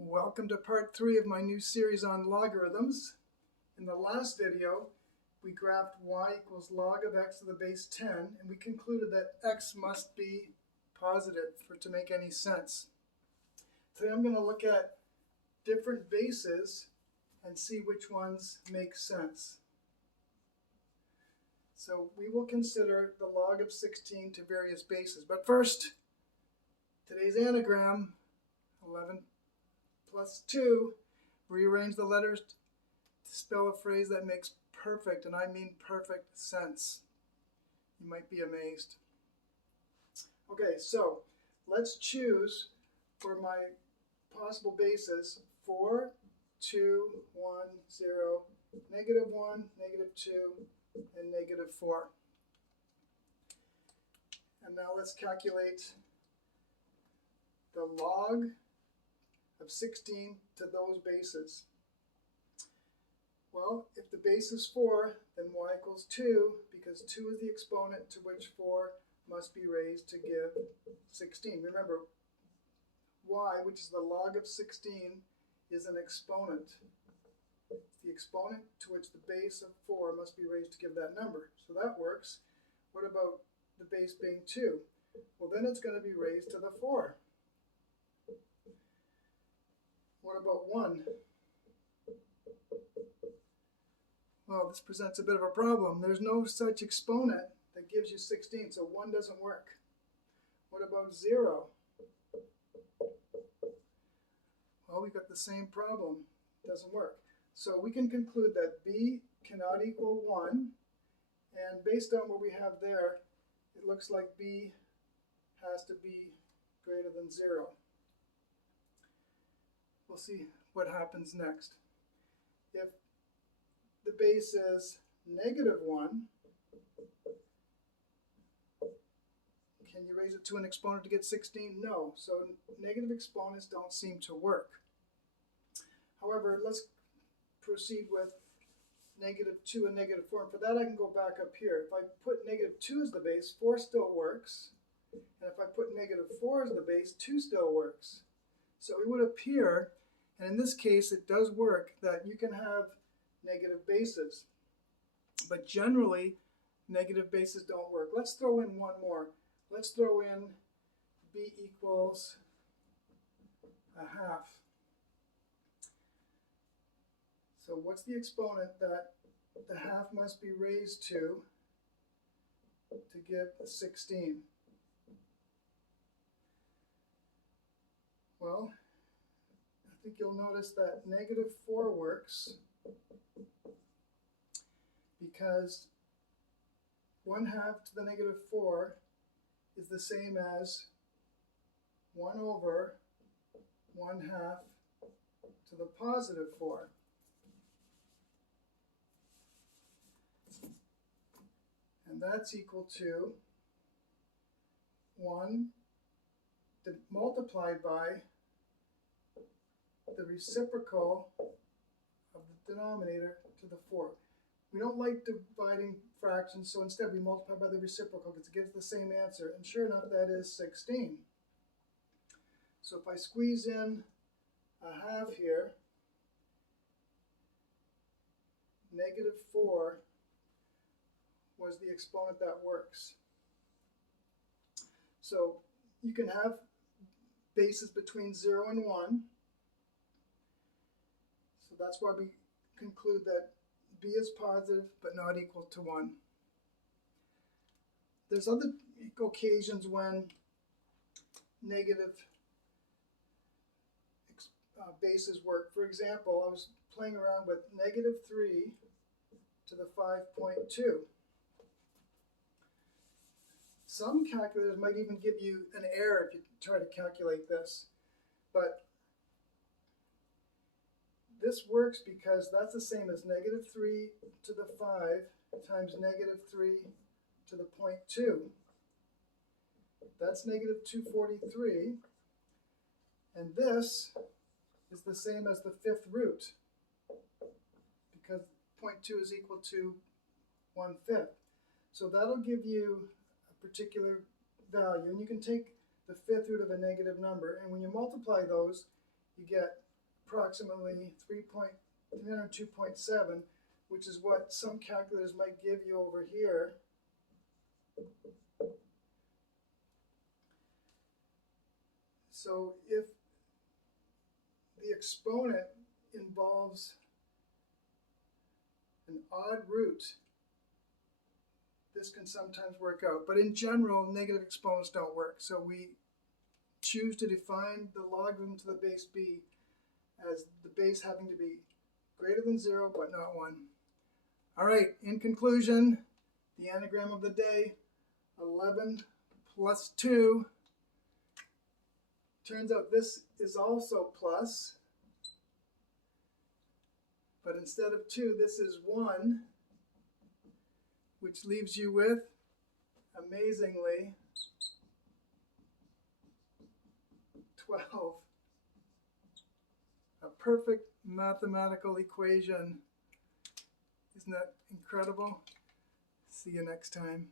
Welcome to part 3 of my new series on logarithms. In the last video, we graphed y equals log of x to the base 10, and we concluded that x must be positive for it to make any sense. Today I'm going to look at different bases and see which ones make sense. So we will consider the log of 16 to various bases. But first, today's anagram, 11 plus 2, rearrange the letters to spell a phrase that makes perfect, and I mean perfect, sense. You might be amazed. Okay, so let's choose for my possible bases 4, 2, 1, 0, -1, -2, and -4. And now let's calculate the log of 16 to those bases. Well, if the base is 4, then y equals 2, because 2 is the exponent to which 4 must be raised to give 16. Remember, y, which is the log of 16, is an exponent. It's the exponent to which the base of 4 must be raised to give that number. So that works. What about the base being 2? Well, then it's going to be raised to the 4. What about 1? Well, this presents a bit of a problem. There's no such exponent that gives you 16, so 1 doesn't work. What about 0? Well, we've got the same problem. It doesn't work. So we can conclude that b cannot equal 1, and based on what we have there, it looks like b has to be greater than 0. We'll see what happens next. If the base is -1, can you raise it to an exponent to get 16? No. So negative exponents don't seem to work. However, let's proceed with -2 and -4. And for that, I can go back up here. If I put -2 as the base, 4 still works. And if I put -4 as the base, 2 still works. So it would appear, and in this case it does work, that you can have negative bases. But generally, negative bases don't work. Let's throw in one more. Let's throw in b equals 1/2. So what's the exponent that the 1/2 must be raised to give 16? Well, I think you'll notice that -4 works because 1/2 to the -4 is the same as 1/1/2 to the +4. And that's equal to 1 multiplied by the reciprocal of the denominator to the 4. We don't like dividing fractions, so instead we multiply by the reciprocal because it gives the same answer. And sure enough, that is 16. So if I squeeze in 1/2 here, -4 was the exponent that works. So you can have bases between 0 and 1. So that's why we conclude that b is positive but not equal to 1. There's other occasions when negative bases work. For example, I was playing around with -3 to the 5.2. Some calculators might even give you an error if you try to calculate this, but this works because that's the same as -3 to the 5 times -3 to the 0.2. That's -243, and this is the same as the 5th root because 0.2 is equal to 1/5. So that'll give you particular value, and you can take the 5th root of a negative number, and when you multiply those, you get approximately 302.7, which is what some calculators might give you over here. So if the exponent involves an odd root, this can sometimes work out. But in general, negative exponents don't work. So we choose to define the logarithm to the base b as the base having to be greater than 0 but not 1. All right, in conclusion, the anagram of the day, 11 plus 2. Turns out this is also plus, but instead of 2, this is 1, which leaves you with, amazingly, 12. A perfect mathematical equation. Isn't that incredible? See you next time.